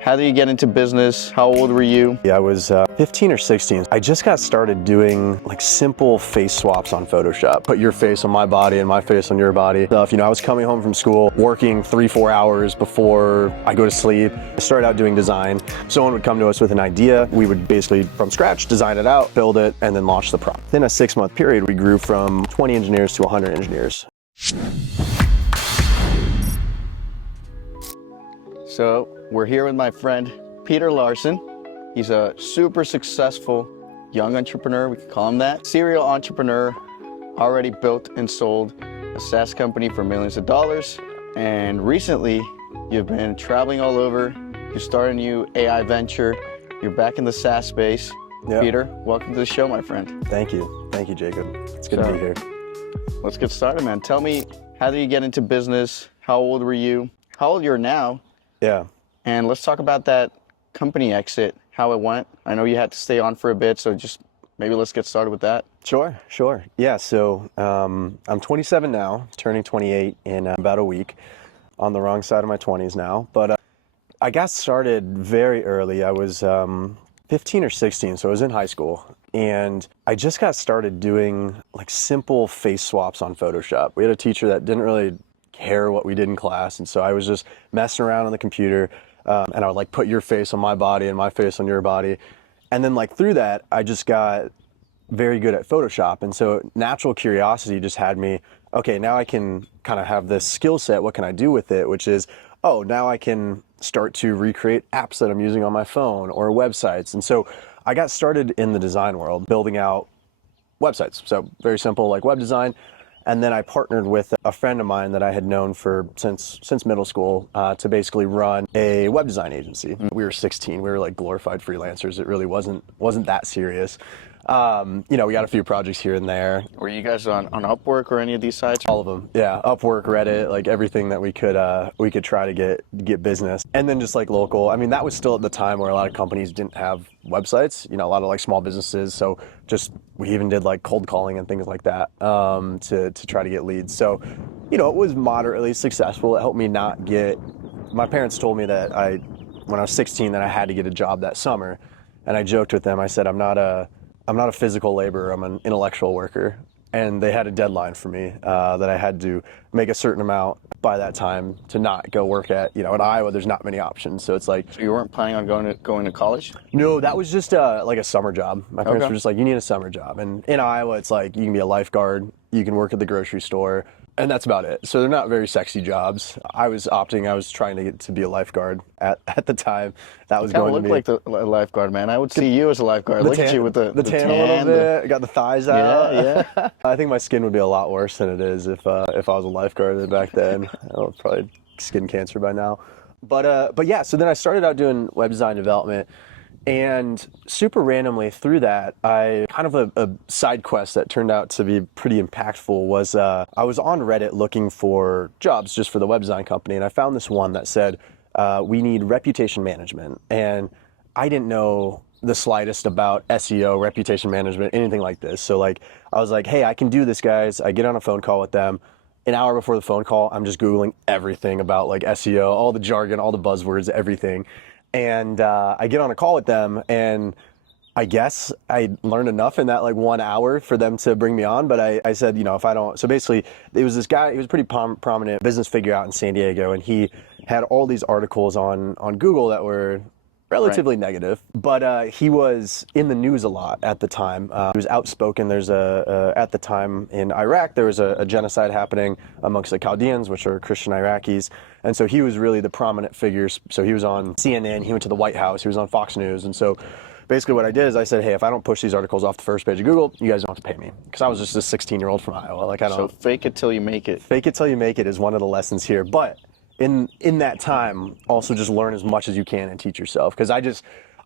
how did you get into business? How old were you? Yeah, I was 15 or 16. I just got started doing like simple face swaps on Photoshop. Put your face on my body and my face on your body. Stuff. I was coming home from school, working 3-4 hours before I go to sleep. I started out doing design. Someone would come to us with an idea. We would basically, from scratch, design it out, build it, and then launch the product. Within a 6-month period, we grew from 20 engineers to 100 engineers. So we're here with my friend, Peter Larsen. He's a super successful young entrepreneur, we could call him that. Serial entrepreneur, already built and sold a SaaS company for millions of dollars. And recently, you've been traveling all over. You started a new AI venture. You're back in the SaaS space. Yep. Peter, welcome to the show, my friend. Thank you. Thank you, Jacob. It's good to be here. Let's get started, man. Tell me, how did you get into business? How old were you? How old you're now? Yeah. And let's talk about that company exit, how it went. I know you had to stay on for a bit, so just maybe let's get started with that. Sure. Yeah, so I'm 27 now, turning 28 in about a week. On the wrong side of my 20s now. But I got started very early. I was 15 or 16, so I was in high school. And I just got started doing like simple face swaps on Photoshop. We had a teacher that didn't really care what we did in class, and so I was just messing around on the computer, and I would like put your face on my body and my face on your body, and then like through that I just got very good at Photoshop, and so natural curiosity just had me, okay, now I can kind of have this skill set, what can I do with it, which is, oh, now I can start to recreate apps that I'm using on my phone or websites. And so I got started in the design world, building out websites, so very simple like web design. And then I partnered with a friend of mine that I had known since middle school to basically run a web design agency. We were 16. We were like glorified freelancers. It really wasn't that serious. We got a few projects here and there. Were you guys on Upwork or any of these sites? All of them, yeah. Upwork, Reddit, like everything that we could try to get business. And then just like local. I mean, that was still at the time where a lot of companies didn't have websites. A lot of like small businesses. So we even did like cold calling and things like that to try to get leads. So, it was moderately successful. It helped me not get. My parents told me that when I was 16 that I had to get a job that summer, and I joked with them. I said, I'm not a physical laborer, I'm an intellectual worker. And they had a deadline for me that I had to make a certain amount by that time to not go work at, in Iowa, there's not many options. So it's like. So you weren't planning on going to college? No, that was just like a summer job. My parents were just like, you need a summer job. And in Iowa, it's like, you can be a lifeguard, you can work at the grocery store, and that's about it. So they're not very sexy jobs. I was trying to get to be a lifeguard at the time. That was going to be. You look like a lifeguard, man. I would see you as a lifeguard. Look at you with the tan a little bit. Got the thighs out. Yeah. I think my skin would be a lot worse than it is if I was a lifeguard back then. I was probably skin cancer by now. But yeah, so then I started out doing web design development. And super randomly through that, I kind of a side quest that turned out to be pretty impactful was I was on Reddit looking for jobs just for the web design company, and I found this one that said we need reputation management, and I didn't know the slightest about SEO, reputation management, anything like this. So like I was like, hey, I can do this, guys. I get on a phone call with them. An hour before the phone call, I'm just Googling everything about like SEO, all the jargon, all the buzzwords, everything. And I get on a call with them, and I guess I learned enough in that like 1 hour for them to bring me on. But I said, if I don't, so basically it was this guy, he was a pretty prominent business figure out in San Diego, and he had all these articles on Google that were relatively negative, but he was in the news a lot at the time. He was outspoken. There's at the time in Iraq, there was a genocide happening amongst the Chaldeans, which are Christian Iraqis. And so he was really the prominent figure. So he was on CNN, he went to the White House, he was on Fox News. And so basically what I did is I said, hey, if I don't push these articles off the first page of Google, you guys don't have to pay me. Because I was just a 16-year-old from Iowa. Like So fake it till you make it. Fake it till you make it is one of the lessons here. But in that time, also just learn as much as you can and teach yourself. Because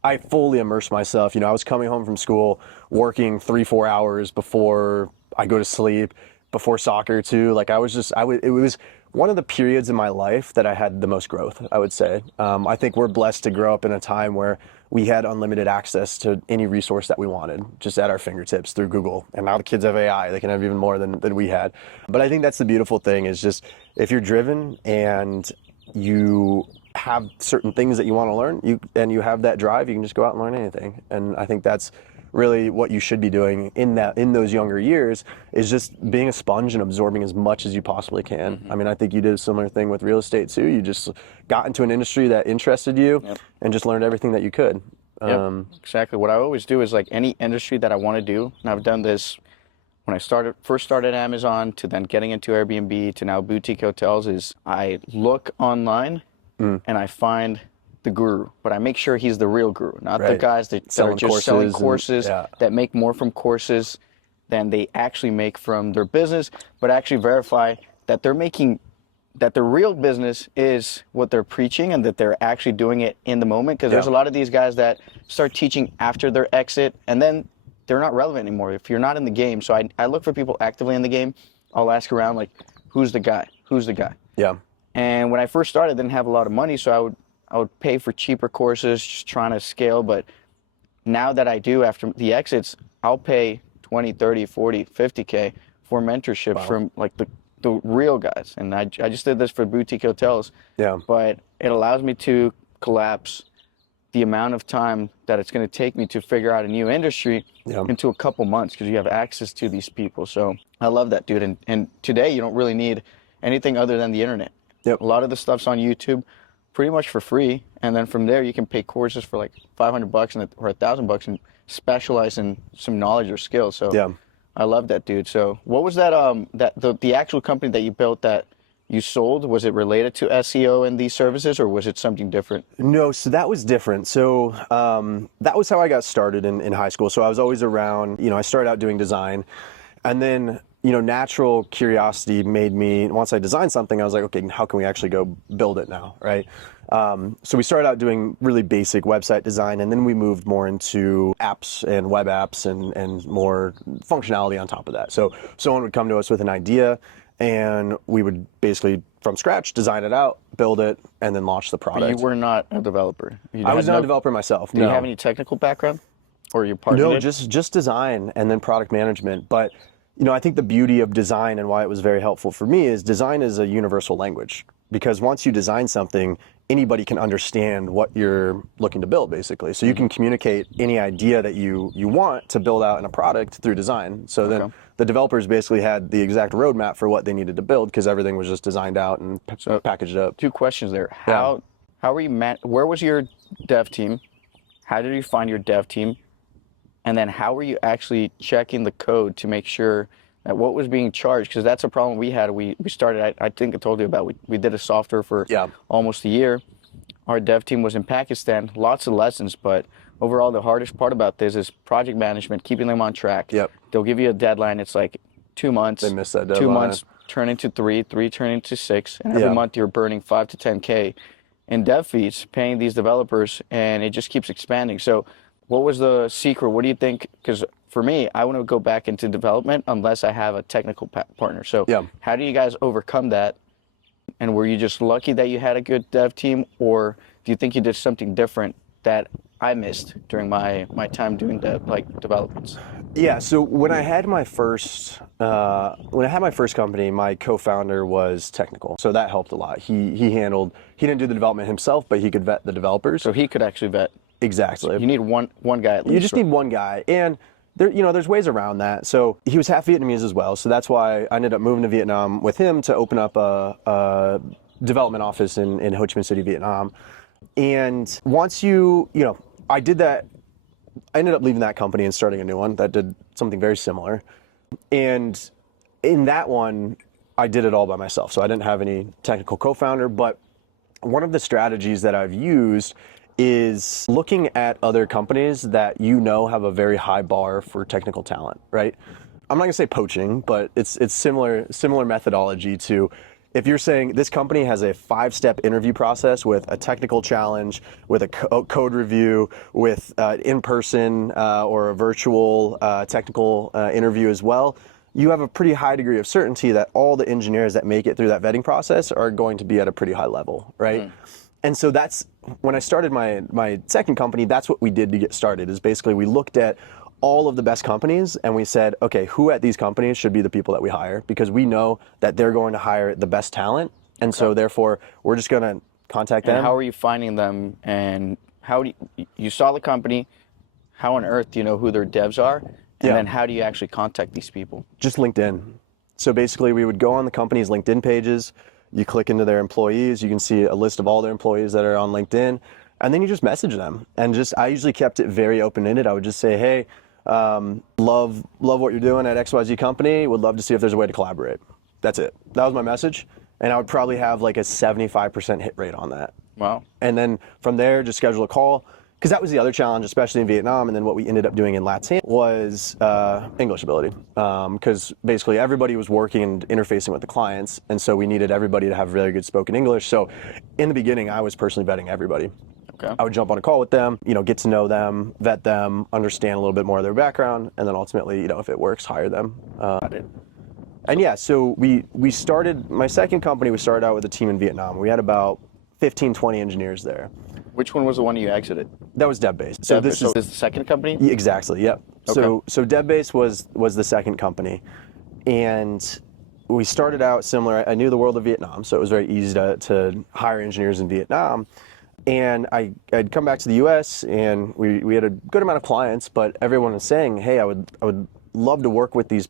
I fully immersed myself. I was coming home from school, working 3-4 hours before I go to sleep, before soccer too. Like it was one of the periods in my life that I had the most growth, I would say. I think we're blessed to grow up in a time where we had unlimited access to any resource that we wanted, just at our fingertips through Google. And now the kids have AI, they can have even more than we had. But I think that's the beautiful thing is just, if you're driven and you have certain things that you want to learn, and you have that drive, you can just go out and learn anything. And I think that's really what you should be doing in those younger years, is just being a sponge and absorbing as much as you possibly can. I mean, I think you did a similar thing with real estate too. You just got into an industry that interested you and just learned everything that you could. Exactly. What I always do is like any industry that I want to do, and I've done this when I first started Amazon to then getting into Airbnb to now boutique hotels, is I look online and I find the guru, but I make sure he's the real guru, not the guys that are just selling courses that make more from courses than they actually make from their business, but actually verify that they're making, that their real business is what they're preaching and that they're actually doing it in the moment. Because there's a lot of these guys that start teaching after their exit and then they're not relevant anymore if you're not in the game. So I look for people actively in the game. I'll ask around like, who's the guy? Who's the guy? Yeah. And when I first started, I didn't have a lot of money, so I would pay for cheaper courses, just trying to scale. But now that I do, after the exits, I'll pay 20, 30, 40, 50K for mentorship from like the real guys. And I just did this for boutique hotels. Yeah. But it allows me to collapse the amount of time that it's going to take me to figure out a new industry into a couple months, because you have access to these people. So I love that, dude. And today you don't really need anything other than the internet. A lot of the stuff's on YouTube pretty much for free. And then from there you can pay courses for like $500 or $1,000 and specialize in some knowledge or skill. So I love that, dude. So what was that, the actual company that you built that you sold, was it related to SEO and these services, or was it something different? No, so that was different. So that was how I got started in high school. So I was always around, I started out doing design, and then, natural curiosity made me, once I designed something, I was like, okay, how can we actually go build it now, right? So we started out doing really basic website design, and then we moved more into apps and web apps and more functionality on top of that. So someone would come to us with an idea, and we would basically, from scratch, design it out, build it, and then launch the product. But you were not a developer. I was not a developer myself. Do you have any technical background, or you're part of it? No, just design and then product management. But I think the beauty of design and why it was very helpful for me is design is a universal language, because once you design something, anybody can understand what you're looking to build, basically. So you can communicate any idea that you want to build out in a product through design. So then the developers basically had the exact roadmap for what they needed to build, because everything was just designed out and packaged up. Two questions there. How were you where was your dev team? How did you find your dev team? And then how were you actually checking the code to make sure that what was being charged? Because that's a problem we had. We started, I think I told you about, we did a software for almost a year. Our dev team was in Pakistan, lots of lessons, but overall the hardest part about this is project management, keeping them on track. They'll give you a deadline. It's like 2 months. They miss that deadline. 2 months turn into 3 turn into 6, and every month you're burning 5 to 10K in dev fees, paying these developers, and it just keeps expanding. So what was the secret? What do you think? Because for me, I want to go back into development unless I have a technical partner. So how do you guys overcome that? And were you just lucky that you had a good dev team, or do you think you did something different that I missed during my time doing developments? Yeah, so when I had my first company, my co-founder was technical, so that helped a lot. He didn't do the development himself, but he could vet the developers. So he could actually vet. Exactly. So you need one guy at least. You just need one guy, and there's ways around that. So he was half Vietnamese as well, so that's why I ended up moving to Vietnam with him to open up a development office in Ho Chi Minh City, Vietnam. And once I did that, I ended up leaving that company and starting a new one that did something very similar. And in that one, I did it all by myself, so I didn't have any technical co-founder. But one of the strategies that I've used is looking at other companies that have a very high bar for technical talent, right? I'm not gonna say poaching, but it's similar methodology to, if you're saying this company has a 5-step interview process with a technical challenge, with a code review, with in-person or a virtual technical interview as well, you have a pretty high degree of certainty that all the engineers that make it through that vetting process are going to be at a pretty high level, right? And so that's, when I started my second company, that's what we did to get started, is basically we looked at all of the best companies and we said, okay, who at these companies should be the people that we hire? Because we know that they're going to hire the best talent. And so therefore, we're just gonna contact And them. how are you finding them? And how do you saw the company? How on earth do you know who their devs are? And then how do you actually contact these people? Just LinkedIn. So basically, we would go on the company's LinkedIn pages. You click into their employees. You can see a list of all their employees that are on LinkedIn. And then you just message them. And I usually kept it very open-ended. I would just say, hey, love what you're doing at XYZ company. Would love to see if there's a way to collaborate. That's it. That was my message. And I would probably have like a 75% hit rate on that. Wow. And then from there, just schedule a call. Because that was the other challenge, especially in Vietnam, and then what we ended up doing in LATAM was English ability. Because basically everybody was working and interfacing with the clients, and so we needed everybody to have very good spoken English. So in the beginning, I was personally vetting everybody. Okay. I would jump on a call with them, get to know them, vet them, understand a little bit more of their background, and then ultimately, if it works, hire them. And yeah, so we started, my second company, we started out with a team in Vietnam. We had about 15, 20 engineers there. Which one was the one you exited? That was Devbase. So this is the second company? Exactly. Yep. Okay. So Devbase was the second company, and we started out similar. I knew the world of Vietnam, so it was very easy to hire engineers in Vietnam. And I'd come back to the U.S. and we had a good amount of clients, but everyone was saying, hey, I would love to work with these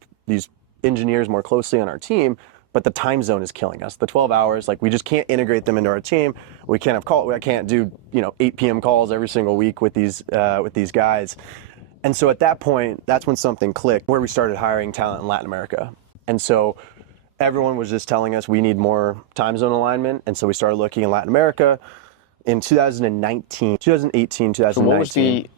engineers more closely on our team. But the time zone is killing us. The 12 hours, we just can't integrate them into our team. We can't I can't do 8 p.m. calls every single week with these guys. And so at that point, that's when something clicked, where we started hiring talent in Latin America. And so everyone was just telling us we need more time zone alignment. And so we started looking in Latin America in 2018, 2019. So what was the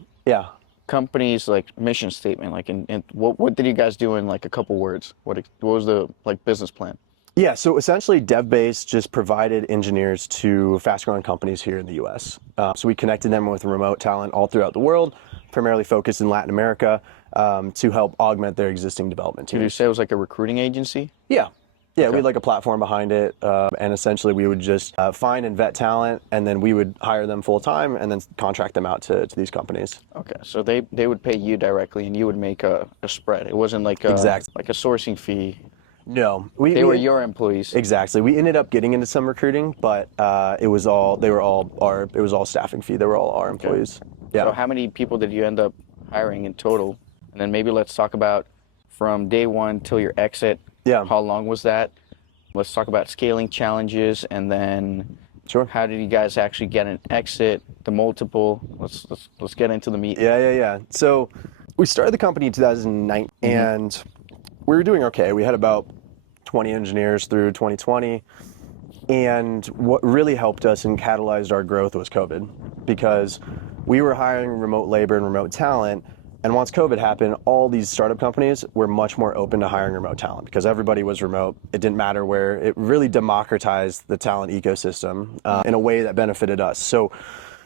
company's mission statement? And what did you guys do in a couple words? What was the business plan? Yeah, so essentially Devbase just provided engineers to fast-growing companies here in the U.S. So we connected them with remote talent all throughout the world, primarily focused in Latin America, to help augment their existing development teams. Did you say it was like a recruiting agency? Yeah. Yeah, Okay. we had a platform behind it, and essentially we would just find and vet talent, and then we would hire them full-time and then contract them out to these companies. Okay, so they would pay you directly, and you would make a spread. It wasn't like a sourcing fee. No, they were your employees. Exactly. We ended up getting into some recruiting, but it was all staffing fee. They were all our employees. Okay. Yeah. So how many people did you end up hiring in total? And then maybe let's talk about from day one till your exit. Yeah. How long was that? Let's talk about scaling challenges, and then how did you guys actually get an exit? The multiple. Let's get into the meat. Yeah. So we started the company in 2009, and we were doing okay. We had about 20 engineers through 2020. And what really helped us and catalyzed our growth was COVID, because we were hiring remote labor and remote talent. And once COVID happened, all these startup companies were much more open to hiring remote talent because everybody was remote. It didn't matter where. It really democratized the talent ecosystem in a way that benefited us. So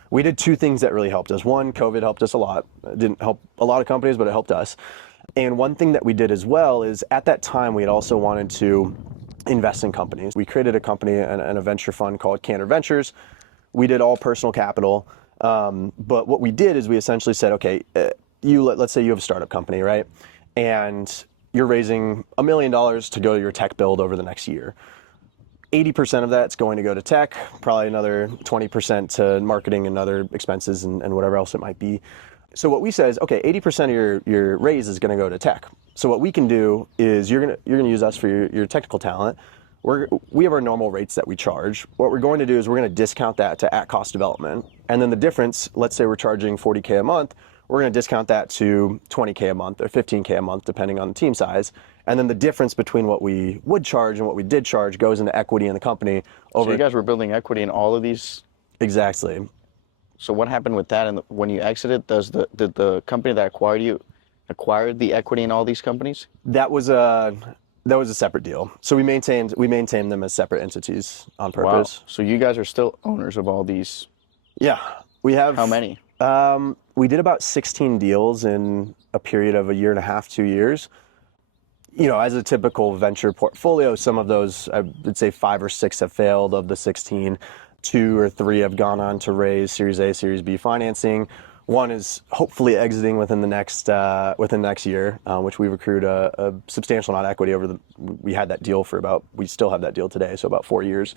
we did two things that really helped us. One, COVID helped us a lot. It didn't help a lot of companies, but it helped us. And one thing that we did as well is at that time, we had also wanted to invest in companies. We created a company and a venture fund called Cantor Ventures. We did all personal capital. But what we did is we essentially said, okay, let's say you have a startup company, right? And you're raising $1 million to go to your tech build over the next year. 80% of that's going to go to tech, probably another 20% to marketing and other expenses and whatever else it might be. So what we said is, okay, 80% of your raise is going to go to tech. So what we can do is you're gonna use us for your technical talent. We have our normal rates that we charge. What we're going to do is we're going to discount that to at-cost development. And then the difference, let's say we're charging $40K a month, we're going to discount that to $20K a month or $15K a month, depending on the team size. And then the difference between what we would charge and what we did charge goes into equity in the company. So you guys were building equity in all of these? Exactly. So what happened with that? And when you exited, did the company that acquired you acquired the equity in all these companies? That was a separate deal. So we maintained them as separate entities on purpose. Wow. So you guys are still owners of all these? Yeah, we have. How many? We did about 16 deals in a period of a year and a half, 2 years. As a typical venture portfolio, some of those, I would say 5 or 6 have failed. Of the 16, 2 or 3 have gone on to raise Series A, Series B financing. One is hopefully exiting within the next year, which we've accrued a substantial amount of equity we had that deal we still have that deal today, so about 4 years.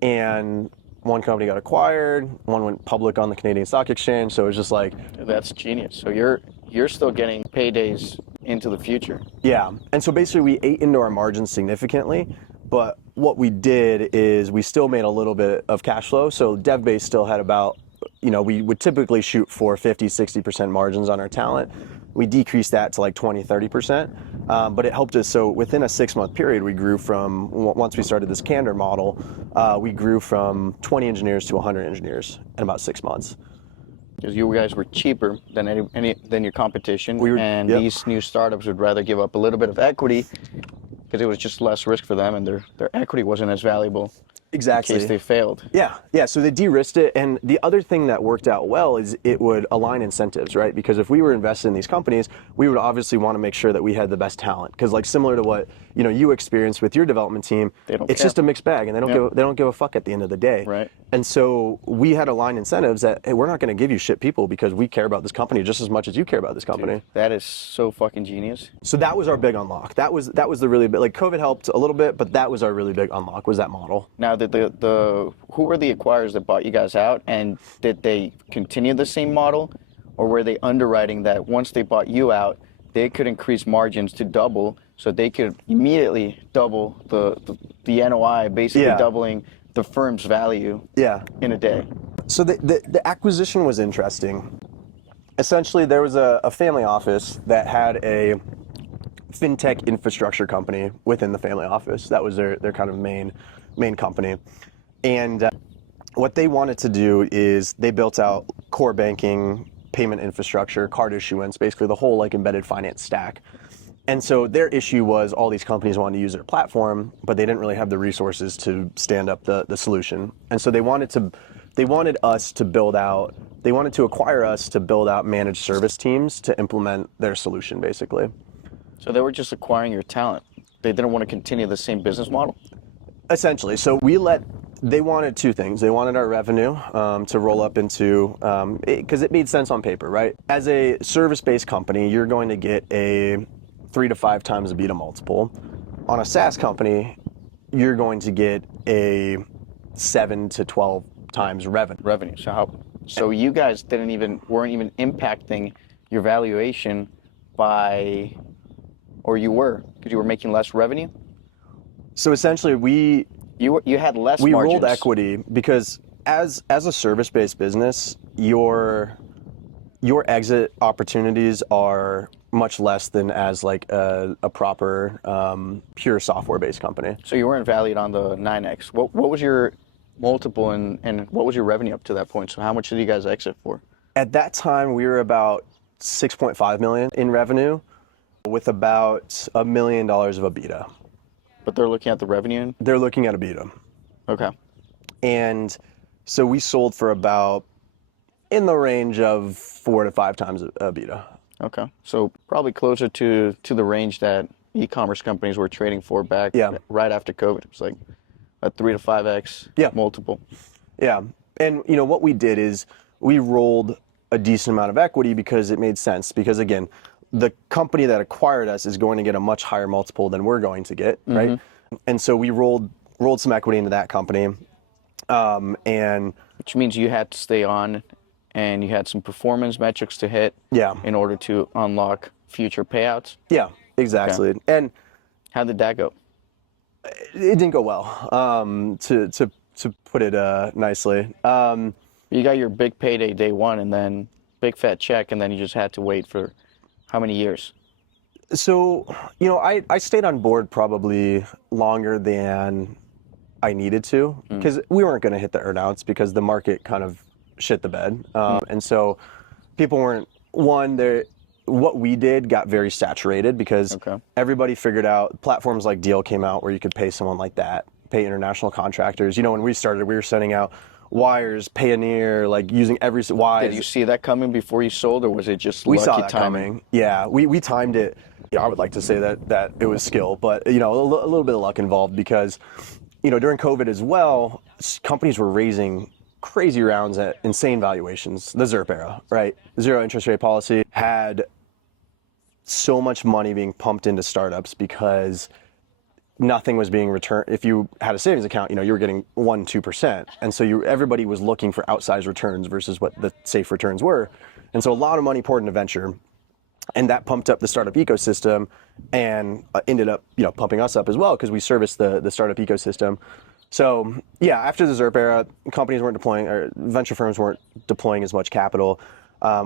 And one company got acquired, one went public on the Canadian Stock Exchange. So it was just like, That's genius. So you're still getting paydays into the future. yeah. And so basically we ate into our margins significantly, but what we did is we still made a little bit of cash flow. So Devbase still had about, we would typically shoot for 50, 60% margins on our talent. We decreased that to like 20, 30%, but it helped us. So within a 6-month period, we grew from, once we started this candor model, we grew from 20 engineers to 100 engineers in about 6 months. Because you guys were cheaper than than your competition, and yep. these new startups would rather give up a little bit of equity because it was just less risk for them, and their equity wasn't as valuable. Exactly. In case they failed. Yeah. So they de-risked it, and the other thing that worked out well is it would align incentives, right? Because if we were invested in these companies, we would obviously want to make sure that we had the best talent. Because like similar to what you experienced with your development team, it's just a mixed bag, and they don't give a fuck at the end of the day. Right. And so we had aligned incentives that, hey, we're not going to give you shit people because we care about this company just as much as you care about this company. Dude, that is so fucking genius. So that was our big unlock. That was the really big, like COVID helped a little bit, but that was our really big unlock, was that model. Now, who were the acquirers that bought you guys out, and did they continue the same model, or were they underwriting that once they bought you out, they could increase margins to double, so they could immediately double the NOI, basically doubling the firm's value in a day? So the acquisition was interesting. Essentially, there was a family office that had a fintech infrastructure company within the family office. That was their kind of main company. And what they wanted to do is they built out core banking, payment infrastructure, card issuance, basically the whole like embedded finance stack. And so their issue was all these companies wanted to use their platform, but they didn't really have the resources to stand up the solution. And so they wanted to acquire us to build out managed service teams to implement their solution, basically. So they were just acquiring your talent. They didn't want to continue the same business model? Essentially. So they wanted two things. They wanted our revenue to roll up into, because it made sense on paper, right? As a service-based company, you're going to get a 3 to 5 times EBITDA multiple. On a SaaS company, you're going to get a 7 to 12 times revenue. So you guys weren't even impacting your valuation or you were, because you were making less revenue? So essentially you had less we margins. rolled equity because as a service-based business, your exit opportunities are much less than as like a proper pure software-based company. So you weren't valued on the 9x. What was your multiple and what was your revenue up to that point? So how much did you guys exit for? At that time, we were about 6.5 million in revenue with about $1 million of EBITDA. But they're looking at the revenue? They're looking at EBITDA. Okay. And so we sold for about in the range of 4 to 5 times EBITDA. Okay. So probably closer to the range that e-commerce companies were trading for back right after COVID. It was like a 3 to 5x multiple. Yeah. And what we did is we rolled a decent amount of equity because it made sense. Because again, the company that acquired us is going to get a much higher multiple than we're going to get, right? And so we rolled some equity into that company, and which means you had to stay on, and you had some performance metrics to hit, in order to unlock future payouts. Yeah, exactly. Okay. And how did that go? It didn't go well, to put it nicely. You got your big payday day one, and then big fat check, and then you just had to wait for how many years? So, I stayed on board probably longer than I needed to, because we weren't going to hit the earnouts because the market kind of shit the bed. And so people weren't, what we did got very saturated because everybody figured out, platforms like Deal came out where you could pay someone like that, pay international contractors. When we started, we were sending out wires, Payoneer, like using every Wise. Did you see that coming before you sold, or was it just we lucky saw that timing? Coming. Yeah, we timed it. I would like to say that it was skill, but a little bit of luck involved because during COVID as well, companies were raising crazy rounds at insane valuations. The ZIRP era, right? Zero interest rate policy had so much money being pumped into startups because nothing was being returned. If you had a savings account, you were getting 1-2%. And so everybody was looking for outsized returns versus what the safe returns were. And so a lot of money poured into venture, and that pumped up the startup ecosystem and ended up, pumping us up as well because we service the startup ecosystem. So yeah, after the ZERP era, companies weren't deploying, or venture firms weren't deploying as much capital.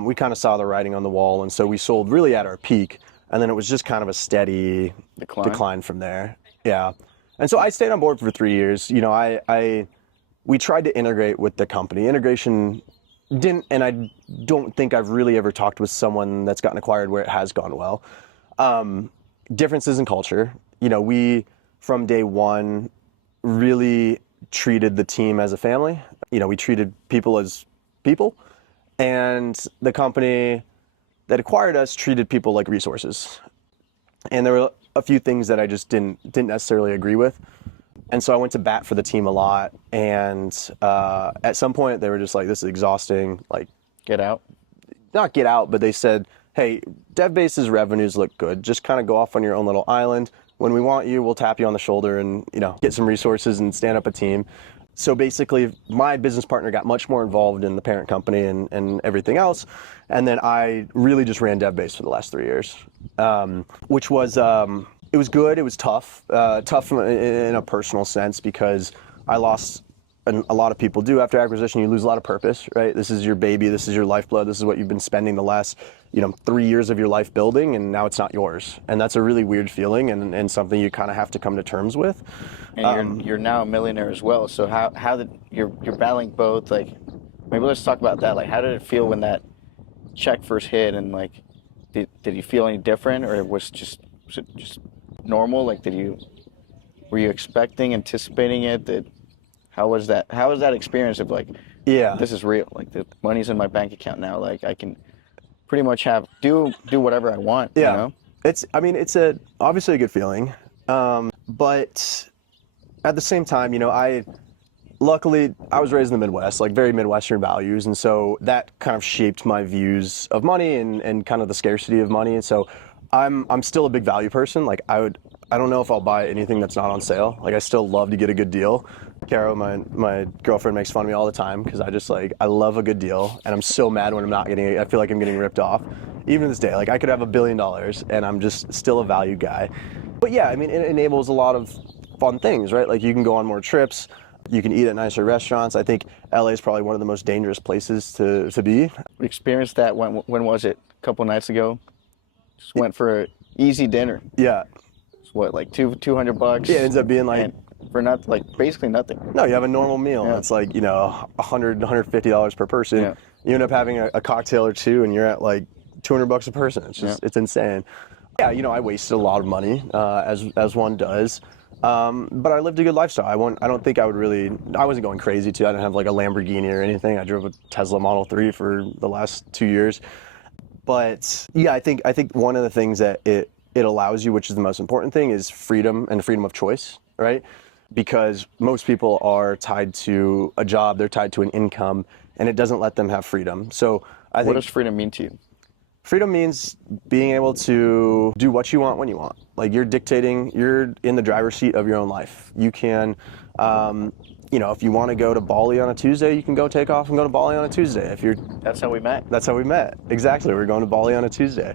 We kind of saw the writing on the wall, and so we sold really at our peak, and then it was just kind of a steady decline from there. Yeah. And so I stayed on board for 3 years. We tried to integrate with the company. Integration didn't, and I don't think I've really ever talked with someone that's gotten acquired where it has gone well. Differences in culture. We, from day one, really treated the team as a family. We treated people as people, and the company that acquired us treated people like resources. And there were a few things that I just didn't necessarily agree with. And so I went to bat for the team a lot. And at some point they were just like, this is exhausting. Like, get out. Not get out, but they said, hey, Devbase's revenues look good. Just kind of go off on your own little island. When we want you, we'll tap you on the shoulder and, get some resources and stand up a team. So basically, my business partner got much more involved in the parent company and everything else. And then I really just ran Devbase for the last 3 years, which was, it was good. It was tough, in a personal sense, because I lost, and a lot of people do after acquisition. You lose a lot of purpose, right? This is your baby. This is your lifeblood. This is what you've been spending the last 3 years of your life building, and now it's not yours. And that's a really weird feeling, and something you kind of have to come to terms with. And you're now a millionaire as well. So how did you're battling both? Like, maybe let's talk about that. Like, how did it feel when that check first hit, and like, did you feel any different, or was it just normal? Like, were you anticipating it? How was that experience of like, yeah, this is real. Like, the money's in my bank account now. Like, I can pretty much do whatever I want. Yeah. It's obviously a good feeling. But at the same time, luckily I was raised in the Midwest, like very Midwestern values. And so that kind of shaped my views of money and kind of the scarcity of money. And so I'm still a big value person. Like, I don't know if I'll buy anything that's not on sale. Like, I still love to get a good deal. Caro, my girlfriend, makes fun of me all the time because I love a good deal, and I'm so mad when I'm not getting it. I feel like I'm getting ripped off. Even to this day, like, I could have $1 billion and I'm just still a value guy. But yeah, it enables a lot of fun things, right? Like, you can go on more trips, you can eat at nicer restaurants. I think LA is probably one of the most dangerous places to be. We experienced that when was it? A couple nights ago. Just went for an easy dinner. Yeah. It's what, like $200? Yeah, it ends up being like, for basically nothing. No, you have a normal meal. Yeah. It's like, $100, $150 per person. Yeah. You end up having a cocktail or two, and you're at like $200 a person. It's just, It's insane. Yeah, I wasted a lot of money, as one does. But I lived a good lifestyle. I don't think I wasn't going crazy too. I didn't have like a Lamborghini or anything. I drove a Tesla Model 3 for the last 2 years. But yeah, I think one of the things that it allows you, which is the most important thing, is freedom and freedom of choice, right? Because most people are tied to a job, they're tied to an income, and it doesn't let them have freedom. So I think, what does freedom mean to you? Freedom means being able to do what you want when you want. Like, you're in the driver's seat of your own life. You can, if you want to go to Bali on a Tuesday, you can go take off and go to Bali on a Tuesday. That's how we met. That's how we met. Exactly. We're going to Bali on a Tuesday.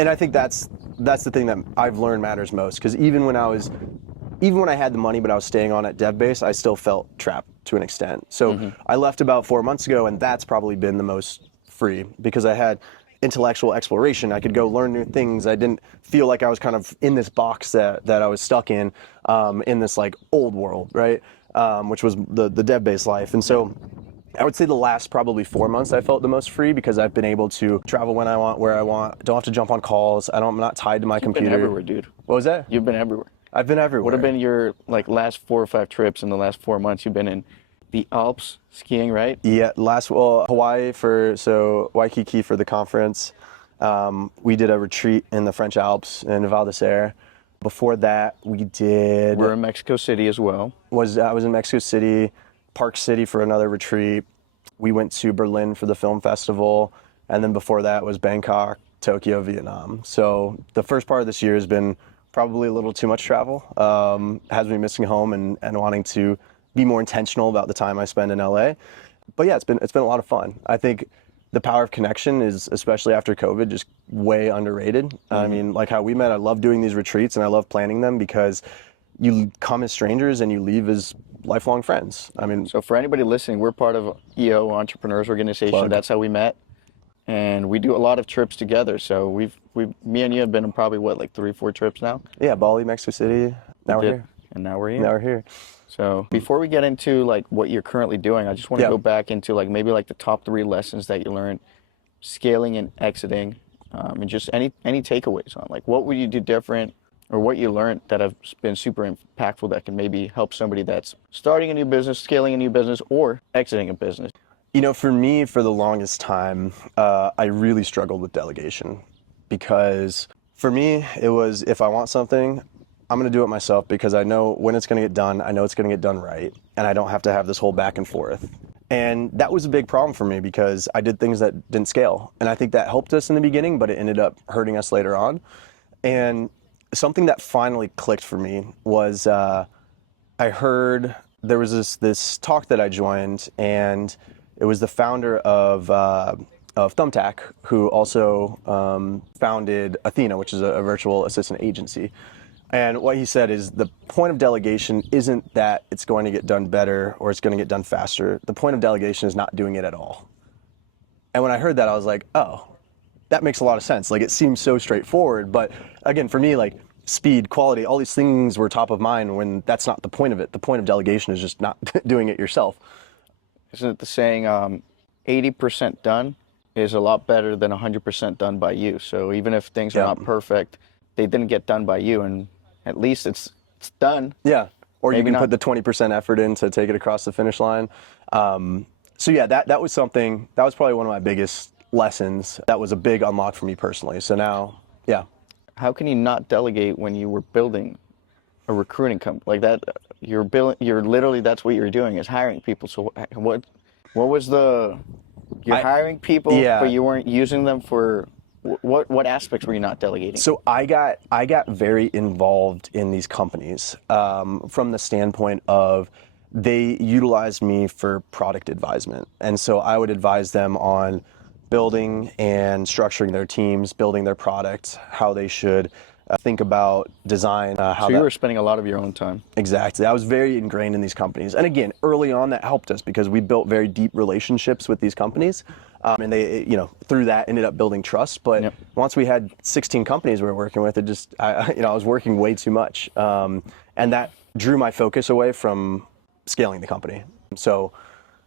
And I think that's the thing that I've learned matters most, because even when I had the money but I was staying on at Devbase, I still felt trapped to an extent. So I left about 4 months ago, and that's probably been the most free, because I had intellectual exploration. I could go learn new things. I didn't feel like I was kind of in this box that I was stuck in this like old world, right? Which was the Devbase life. And so I would say the last probably 4 months I felt the most free, because I've been able to travel when I want, where I want. Don't have to jump on calls. I'm not tied to my computer. You've been everywhere, dude. What was that? You've been everywhere. I've been everywhere. What have been your last 4 or 5 trips in the last 4 months? You've been in the Alps skiing, right? Yeah, Hawaii so Waikiki for the conference. We did a retreat in the French Alps in Val d'Isère. Before that, we're in Mexico City as well. I was in Mexico City, Park City for another retreat. We went to Berlin for the film festival, and then before that was Bangkok, Tokyo, Vietnam. So the first part of this year has been probably a little too much travel. Has me missing home and wanting to be more intentional about the time I spend in LA. But yeah, it's been a lot of fun. I think the power of connection is, especially after COVID, just way underrated. Mm-hmm. I mean, like how we met, I love doing these retreats and I love planning them because you come as strangers and you leave as lifelong friends. I mean, so for anybody listening, we're part of EO Entrepreneurs Organization. Plug. That's how we met. And we do a lot of trips together. So me and you have been on probably like 3-4 trips now. Yeah, Bali, Mexico City. Now we're here. And now we're here. Now we're here. So before we get into like what you're currently doing, I just want to go back into like maybe like the top 3 lessons that you learned scaling and exiting, and just any takeaways on like what would you do different or what you learned that have been super impactful that can maybe help somebody that's starting a new business, scaling a new business, or exiting a business. You know, for me, for the longest time, I really struggled with delegation because for me, it was if I want something, I'm going to do it myself because I know when it's going to get done. I know it's going to get done right. And I don't have to have this whole back and forth. And that was a big problem for me because I did things that didn't scale. And I think that helped us in the beginning, but it ended up hurting us later on. And something that finally clicked for me was I heard there was this talk that I joined, and it was the founder of Thumbtack, who also founded Athena, which is a virtual assistant agency. And what he said is the point of delegation isn't that it's going to get done better or it's going to get done faster. The point of delegation is not doing it at all. And when I heard that, I was like, oh, that makes a lot of sense. Like, it seems so straightforward. But again, for me, like speed, quality, all these things were top of mind when that's not the point of it. The point of delegation is just not doing it yourself. Isn't it the saying, 80% done is a lot better than 100% done by you? So even if things are not perfect, they didn't get done by you, and at least it's done. Yeah, or Maybe you can not. put the 20% effort in to take it across the finish line. So yeah, that was something, that was probably one of my biggest lessons. That was a big unlock for me personally. So now, yeah. How can you not delegate when you were building a recruiting company like that? You're literally, that's what you're doing, is hiring people. So what was you're hiring people, but you weren't using them for, what aspects were you not delegating? So I got very involved in these companies from the standpoint of they utilized me for product advisement. And so I would advise them on building and structuring their teams, building their product, how they should think about design. So you were spending a lot of your own time. Exactly. I was very ingrained in these companies. And again, early on that helped us because we built very deep relationships with these companies. And they, through that ended up building trust. But once we had 16 companies we were working with, it just, I was working way too much. And that drew my focus away from scaling the company. So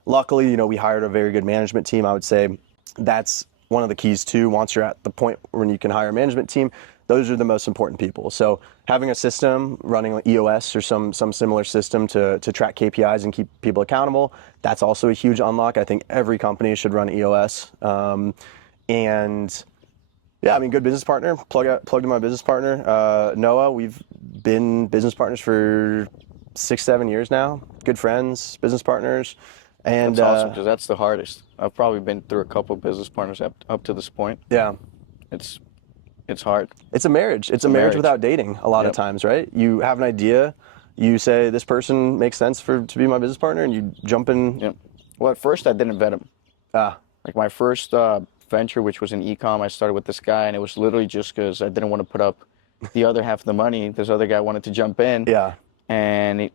luckily, we hired a very good management team. I would say that's one of the keys too. Once you're at the point when you can hire a management team, those are the most important people. So having a system, running like EOS or some similar system to track KPIs and keep people accountable, that's also a huge unlock. I think every company should run EOS. And yeah, I mean, good business partner, plug to my business partner, Noah. We've been business partners for 6-7 years now. Good friends, business partners. And that's awesome, because that's the hardest. I've probably been through a couple of business partners up to this point. Yeah. It's hard. It's a marriage. It's a marriage without dating a lot of times, right? You have an idea, you say this person makes sense to be my business partner, and you jump in. Yep. Well, at first I didn't vet him. Like my first venture, which was in e-com, I started with this guy, and it was literally just because I didn't want to put up the other half of the money. This other guy wanted to jump in. Yeah. And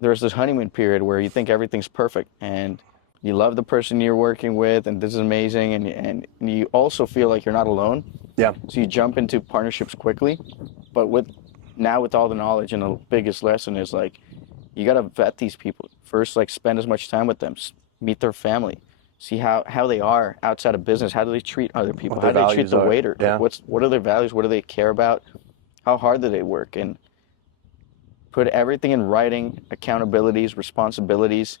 there's this honeymoon period where you think everything's perfect, and you love the person you're working with, and this is amazing, and you also feel like you're not alone. Yeah. So you jump into partnerships quickly, but with all the knowledge, and the biggest lesson is like, you gotta vet these people first. Like, spend as much time with them, meet their family, see how they are outside of business. How do they treat other people? How do they treat the waiter? Yeah. Like, what are their values? What do they care about? How hard do they work? And put everything in writing, accountabilities, responsibilities.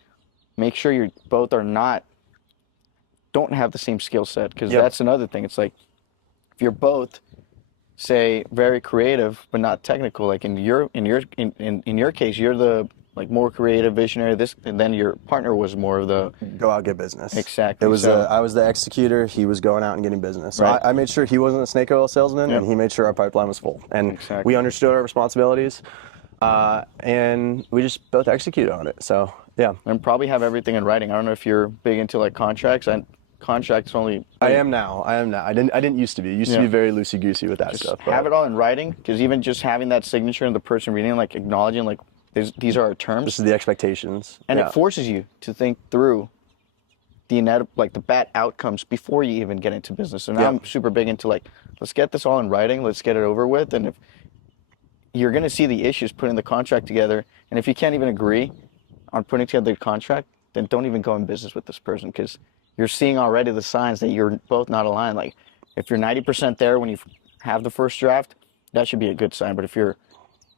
Make sure you both don't have the same skill set, because that's another thing. It's like, if you're both, say, very creative but not technical, like in your case, you're the like more creative, visionary. This, and then your partner was more of the go out and get business. Exactly. It was I was the executor. He was going out and getting business. So Right. I made sure he wasn't a snake oil salesman, Yep. and he made sure our pipeline was full. And Exactly. we understood our responsibilities, and we just both executed on it. So yeah. and probably have everything in writing. I don't know if you're big into like contracts. And contracts only. I am now. I didn't used to be. I used to be very loosey goosey with that just stuff. have it all in writing, because even just having that signature and the person reading, like acknowledging, like these are our terms. This is the expectations. And yeah. it forces you to think through the the bad outcomes before you even get into business. So now I'm super big into like, let's get this all in writing, let's get it over with. And if you're going to see the issues putting the contract together, and if you can't even agree on putting together the contract, then don't even go in business with this person, because you're seeing already the signs that you're both not aligned. Like if you're 90% there when you have the first draft, that should be a good sign. But if you're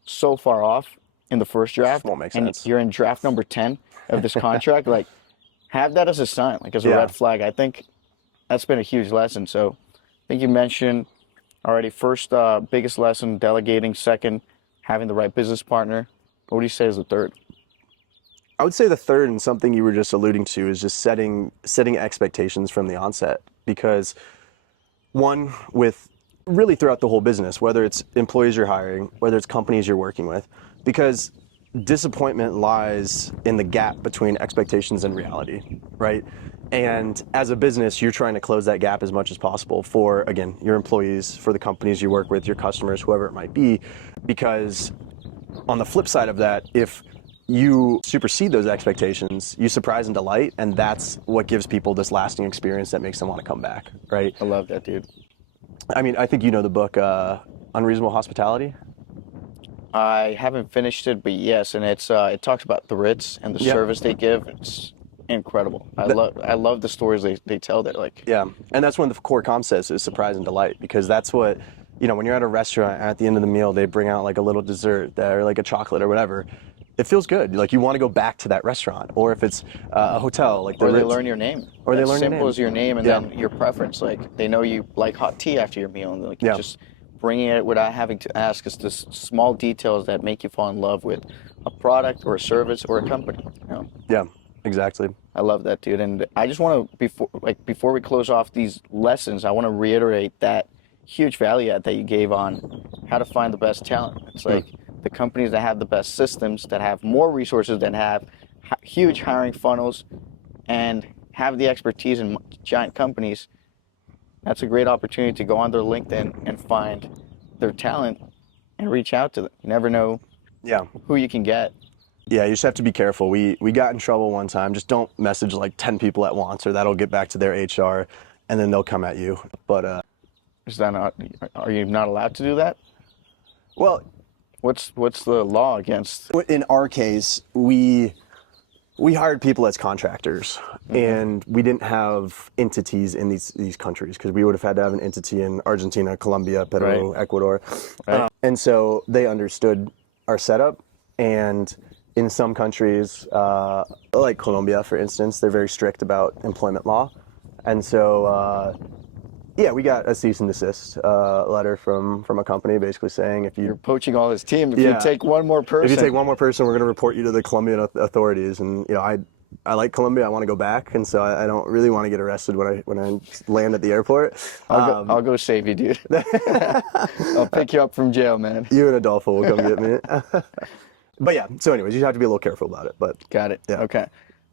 so far off in the first draft, won't make and sense. you're in draft number 10 of this contract, like have that as a sign, like as a red flag. I think that's been a huge lesson. So I think you mentioned already, first biggest lesson, delegating; second, having the right business partner. What do you say is the third? I would say the third, and something you were just alluding to, is just setting expectations from the onset. Because one, with really throughout the whole business, whether it's employees you're hiring, whether it's companies you're working with, because disappointment lies in the gap between expectations and reality, right? And as a business, you're trying to close that gap as much as possible for, again, your employees, for the companies you work with, your customers, whoever it might be. Because on the flip side of that, if you supersede those expectations, you surprise and delight, and that's what gives people this lasting experience that makes them want to come back, right? I love that, dude. I mean, I think you know the book, Unreasonable Hospitality? I haven't finished it, but yes, and it's it talks about the Ritz and the service they give. It's incredible. I love the stories they tell there. Like, yeah, and that's one of the core concepts is surprise and delight, because that's what, you know, when you're at a restaurant, at the end of the meal, they bring out like a little dessert or like a chocolate or whatever. It feels good. Like you want to go back to that restaurant. Or if it's a hotel, like or they learn your name. Or they learn your name. Simple as your name, and then your preference. Like they know you like hot tea after your meal, and like just bringing it without having to ask. It's just small details that make you fall in love with a product or a service or a company. You know? Yeah, exactly. I love that, dude. And I just want to, before we close off these lessons, I want to reiterate that huge value add that you gave on how to find the best talent. It's like the companies that have the best systems, that have more resources, that have huge hiring funnels, and have the expertise in giant companies. That's a great opportunity to go on their LinkedIn and find their talent and reach out to them. You never know who you can get. Yeah, you just have to be careful. We got in trouble one time. Just don't message like 10 people at once, or that'll get back to their HR, and then they'll come at you. But is that not? Are you not allowed to do that? Well, what's the law against? In our case, we hired people as contractors, and we didn't have entities in these countries, because we would have had to have an entity in Argentina, Colombia, Peru, Ecuador, and so they understood our setup. And in some countries, like Colombia, for instance, they're very strict about employment law, and so we got a cease and desist letter from a company basically saying you're poaching all his team. If you take one more person, we're going to report you to the Colombian authorities. And you know, I like Colombia. I want to go back, and so I don't really want to get arrested when I land at the airport. I'll go save you, dude. I'll pick you up from jail, man. You and Adolfo will come get me. But yeah, so anyways, you have to be a little careful about it. But got it. Yeah. Okay.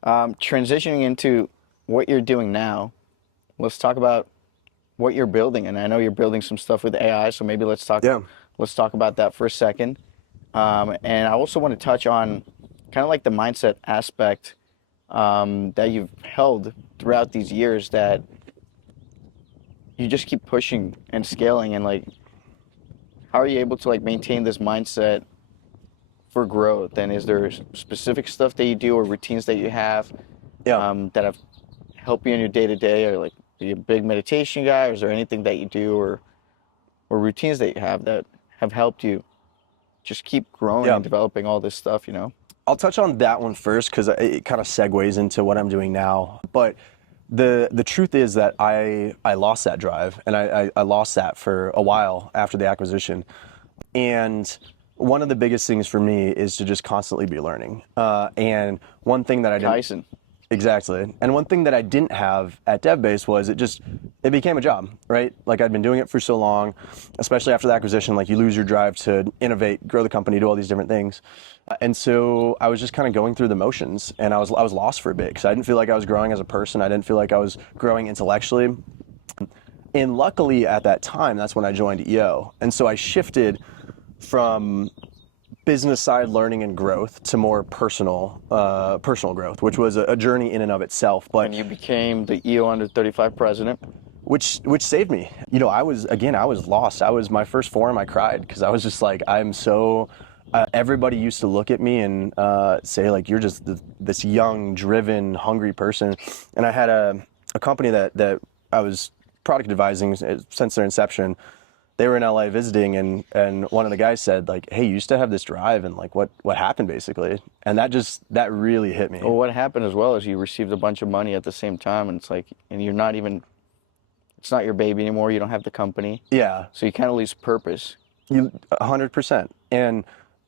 Transitioning into what you're doing now, let's talk about what you're building. And I know you're building some stuff with AI, so maybe let's talk about that for a second. And I also want to touch on kind of like the mindset aspect that you've held throughout these years, that you just keep pushing and scaling, and like, how are you able to like maintain this mindset for growth? And is there specific stuff that you do or routines that you have that have helped you in your day-to-day, or like, are you a big meditation guy, or is there anything that you do or routines that you have that have helped you just keep growing and developing all this stuff, you know? I'll touch on that one first, because it kind of segues into what I'm doing now. But the truth is that I lost that drive, and I lost that for a while after the acquisition. And one of the biggest things for me is to just constantly be learning. And one thing that I didn't... Tyson. Exactly. And one thing that I didn't have at Devbase was it became a job, right? Like I'd been doing it for so long, especially after the acquisition, like you lose your drive to innovate, grow the company, do all these different things. And so I was just kind of going through the motions, and I was lost for a bit because I didn't feel like I was growing as a person. I didn't feel like I was growing intellectually. And luckily at that time, that's when I joined EO. And so I shifted from business side learning and growth to more personal growth, which was a journey in and of itself. But And you became the EO under 35 president. Which saved me. You know, I was lost. My first forum, I cried because I was just like, I'm so, everybody used to look at me and say like, you're just this young, driven, hungry person. And I had a company that I was product advising since their inception. They were in LA visiting, and one of the guys said like, hey, you used to have this drive, and like what happened basically? And that really hit me. Well, what happened as well is you received a bunch of money at the same time, and it's like, and you're not even, it's not your baby anymore. You don't have the company. Yeah. So you kind of lose purpose. 100%. And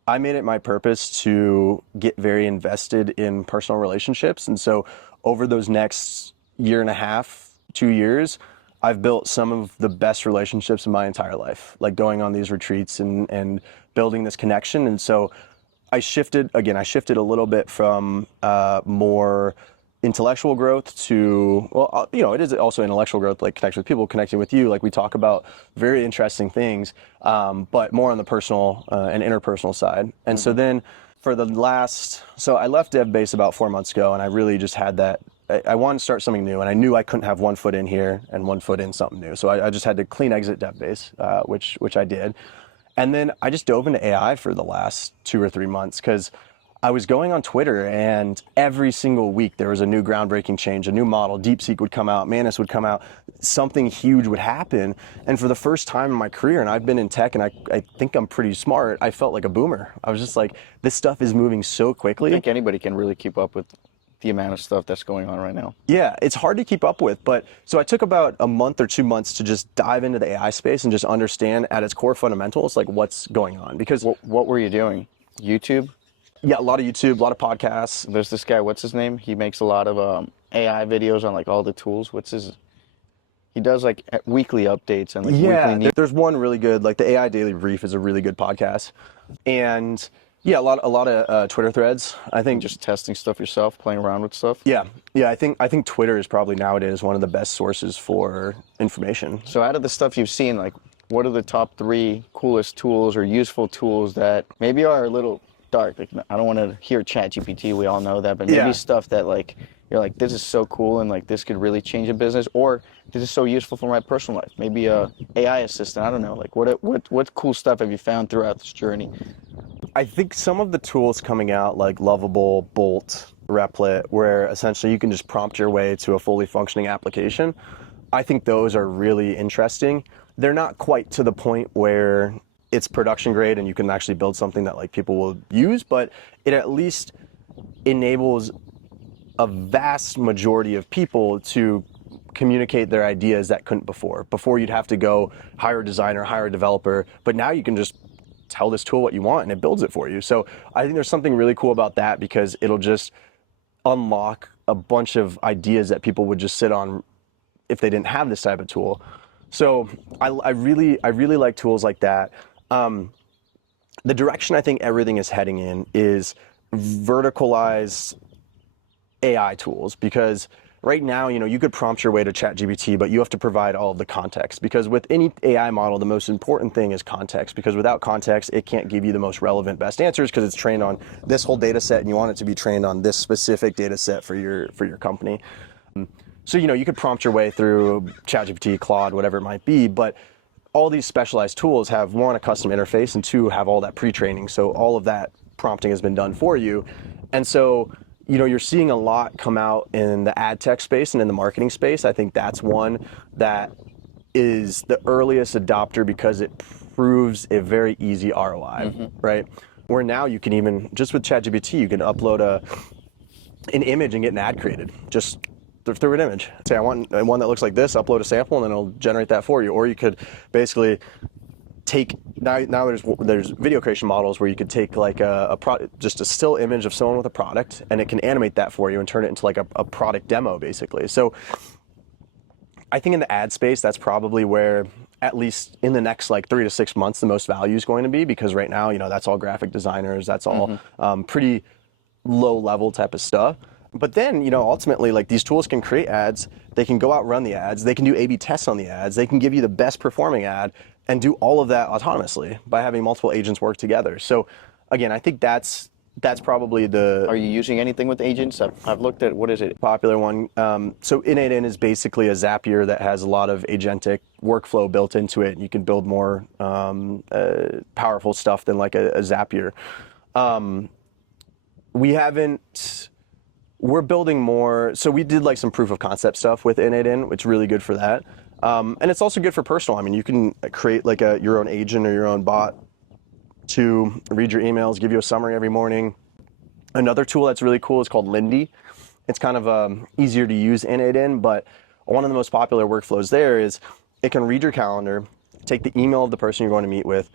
I made it my purpose to get very invested in personal relationships. And so over those next year and a half, 2 years, I've built some of the best relationships in my entire life, like going on these retreats and building this connection. And so I shifted a little bit from more intellectual growth to, well, you know, it is also intellectual growth, like connecting with people, connecting with you. Like we talk about very interesting things, but more on the personal and interpersonal side. And so then so I left Devbase about 4 months ago, and I really just had that, I wanted to start something new, and I knew I couldn't have 1 foot in here and 1 foot in something new. So I just had to clean exit Devbase, which I did. And then I just dove into AI for the last 2 or 3 months because I was going on Twitter, and every single week there was a new groundbreaking change, a new model. DeepSeek would come out, Manus would come out, something huge would happen. And for the first time in my career, and I've been in tech and I think I'm pretty smart, I felt like a boomer. I was just like, this stuff is moving so quickly. I think anybody can really keep up with the amount of stuff that's going on right now. Yeah, it's hard to keep up with, but so I took about a month or 2 months to just dive into the AI space and just understand at its core fundamentals, like what's going on. Because what were you doing? YouTube? Yeah, a lot of YouTube, a lot of podcasts. There's this guy, what's his name? He makes a lot of AI videos on like all the tools. He does like weekly updates and like weekly news. There's one really good, like the AI Daily Brief is a really good podcast. And yeah, a lot of Twitter threads. I think just testing stuff yourself, playing around with stuff. Yeah. I think Twitter is probably nowadays one of the best sources for information. So out of the stuff you've seen, like what are the top 3 coolest tools or useful tools that maybe are a little dark? Like I don't want to hear ChatGPT, we all know that, but maybe stuff that like you're like, this is so cool and like this could really change a business, or this is so useful for my personal life. Maybe a AI assistant, I don't know. Like what cool stuff have you found throughout this journey? I think some of the tools coming out like Lovable, Bolt, Replit, where essentially you can just prompt your way to a fully functioning application, I think those are really interesting. They're not quite to the point where it's production grade and you can actually build something that like people will use, but it at least enables a vast majority of people to communicate their ideas that couldn't before. Before you'd have to go hire a designer, hire a developer, but now you can just tell this tool what you want and it builds it for you. So I think there's something really cool about that because it'll just unlock a bunch of ideas that people would just sit on if they didn't have this type of tool. So I really like tools like that. The direction I think everything is heading in is verticalized AI tools, because right now, you know, you could prompt your way to ChatGPT, but you have to provide all of the context, because with any AI model, the most important thing is context, because without context, it can't give you the most relevant, best answers, because it's trained on this whole data set and you want it to be trained on this specific data set for your company. So, you know, you could prompt your way through ChatGPT, Claude, whatever it might be, but all these specialized tools have, one, a custom interface, and two, have all that pre-training. So all of that prompting has been done for you. And so, you know, you're seeing a lot come out in the ad tech space and in the marketing space. I think that's one that is the earliest adopter because it proves a very easy ROI, right? Where now you can even, just with ChatGPT, you can upload an image and get an ad created. Just through an image. Say, I want one that looks like this, upload a sample, and then it'll generate that for you. Or you could basically take now there's video creation models where you could take like just a still image of someone with a product, and it can animate that for you and turn it into like a product demo basically. So I think in the ad space, that's probably where, at least in the next like 3 to 6 months, the most value is going to be, because right now, that's all graphic designers, that's all pretty low level type of stuff. But then, ultimately, like, these tools can create ads, they can go out, run the ads, they can do A/B tests on the ads, they can give you the best performing ad, and do all of that autonomously by having multiple agents work together. So again, I think that's probably the... Are you using anything with agents? I've looked at, what is it? Popular one. So Innate is basically a Zapier that has a lot of agentic workflow built into it. You can build more powerful stuff than like a Zapier. We're building more. So we did like some proof of concept stuff with Innate, which is really good for that. And it's also good for personal. I mean, you can create like your own agent or your own bot to read your emails, give you a summary every morning. Another tool that's really cool is called Lindy. It's kind of easier to use Innate, but one of the most popular workflows there is it can read your calendar, take the email of the person you're going to meet with,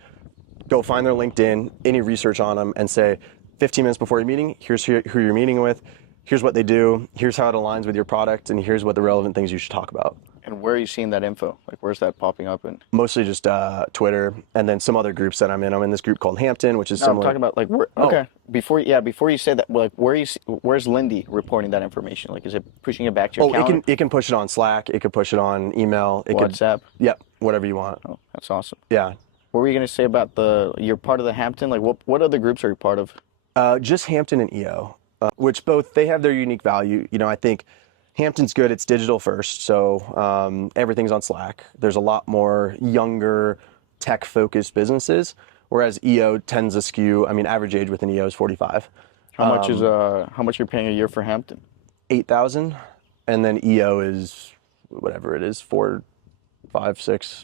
go find their LinkedIn, any research on them, and say, 15 minutes before your meeting, here's who you're meeting with, here's what they do, here's how it aligns with your product, and here's what the relevant things you should talk about. And where are you seeing that info? Like, where's that popping up in? Mostly just Twitter, and then some other groups that I'm in. I'm in this group called Hampton, which is similar. I'm talking about like, okay. Before you say that, like, where's Lindy reporting that information? Like, is it pushing it back to your calendar? It can push it on Slack. It could push it on email. WhatsApp. Yep, whatever you want. Oh, that's awesome. Yeah. What were you gonna say about you're part of the Hampton? Like, what other groups are you part of? Just Hampton and EO, which both, they have their unique value. I think Hampton's good. It's digital first, so everything's on Slack. There's a lot more younger, tech-focused businesses, whereas EO tends to skew. I mean, average age within EO is 45. How much you're paying a year for Hampton? $8,000, and then EO is whatever it is, 4, 5, 6,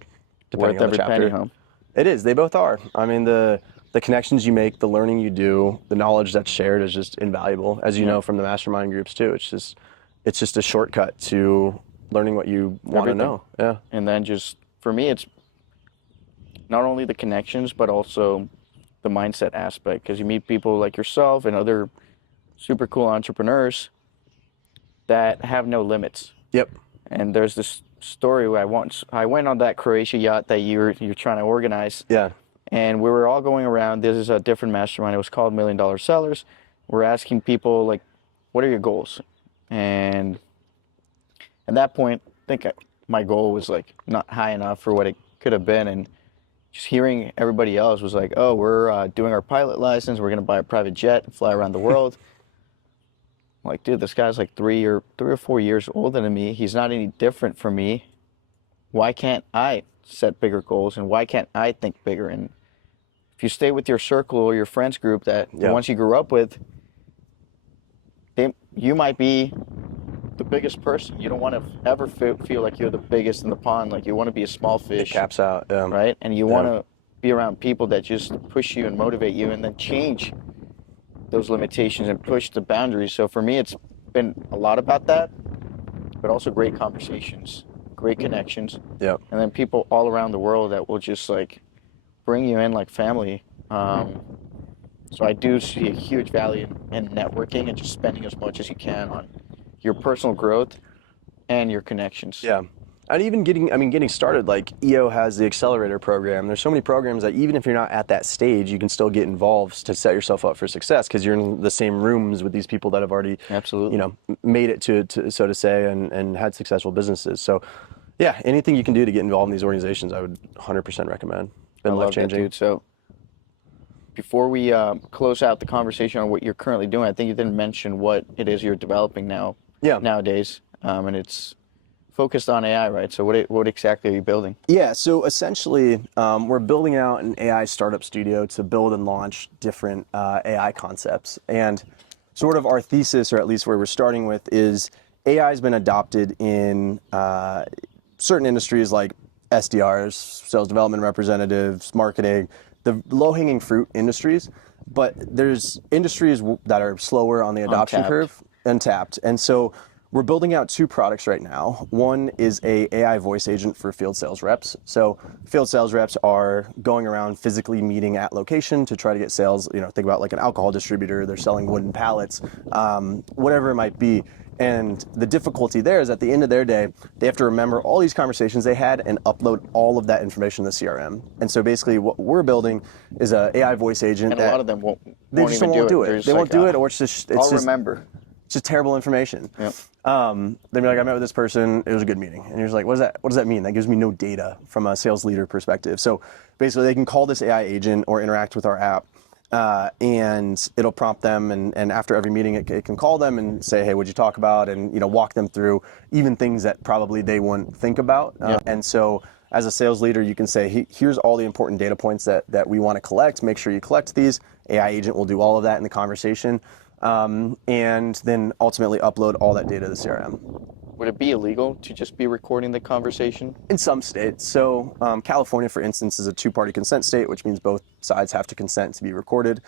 depending on the chapter. Worth every penny, huh? It is. They both are. I mean, the connections you make, the learning you do, the knowledge that's shared is just invaluable, as you know from the mastermind groups too. It's just a shortcut to learning what you want to know. Yeah. And then just, for me, it's not only the connections, but also the mindset aspect, because you meet people like yourself and other super cool entrepreneurs that have no limits. Yep. And there's this story where I went on that Croatia yacht that you're trying to organize. Yeah. And we were all going around. This is a different mastermind. It was called $1 Million Sellers. We're asking people, like, what are your goals? And at that point, I think my goal was like not high enough for what it could have been. And just hearing everybody else was like, oh, we're doing our pilot license. We're going to buy a private jet and fly around the world. I'm like, dude, this guy's like 3 or 4 years older than me. He's not any different from me. Why can't I set bigger goals, and why can't I think bigger? And if you stay with your circle or your friends group that the ones you grew up with, you might be the biggest person. You don't want to ever feel like you're the biggest in the pond. Like, you want to be a small fish. It caps out, right? And you want to be around people that just push you and motivate you, and then change those limitations and push the boundaries. So for me, it's been a lot about that, but also great conversations, great connections. Yep. And then people all around the world that will just like bring you in like family. So I do see a huge value in networking and just spending as much as you can on your personal growth and your connections. Yeah. And even getting started, like EO has the accelerator program. There's so many programs that even if you're not at that stage, you can still get involved to set yourself up for success, because you're in the same rooms with these people that have already, made it to so to say, and had successful businesses. So yeah, anything you can do to get involved in these organizations, I would 100% recommend. It's been life-changing. Dude. So before we close out the conversation on what you're currently doing, I think you didn't mention what it is you're developing nowadays, and it's focused on AI, right? So what exactly are you building? Yeah, so essentially, we're building out an AI startup studio to build and launch different AI concepts. And sort of our thesis, or at least where we're starting with, is AI has been adopted in certain industries like SDRs, sales development representatives, marketing, the low-hanging fruit industries. But there's industries that are slower on the adoption curve, untapped. And so We're building out 2 products right now. One is a AI voice agent for field sales reps. So field sales reps are going around physically meeting at location to try to get sales. Think about like an alcohol distributor, they're selling wooden pallets, whatever it might be. And the difficulty there is at the end of their day, they have to remember all these conversations they had and upload all of that information to the CRM. And so basically what we're building is an AI voice agent. And a lot of them won't just even won't do it. They won't do it, or I'll remember. It's just terrible information. Yep. They'd be like, I met with this person, it was a good meeting. And you're just like, what does that mean? That gives me no data from a sales leader perspective. So basically they can call this AI agent or interact with our app, and it'll prompt them, and after every meeting it can call them and say, hey, what'd you talk about? And walk them through even things that probably they wouldn't think about. Yep. And so as a sales leader, you can say, here's all the important data points that we want to collect. Make sure you collect these. AI agent will do all of that in the conversation. And then ultimately upload all that data to the CRM. Would it be illegal to just be recording the conversation? In some states. So California, for instance, is a 2-party consent state, which means both sides have to consent to be recorded.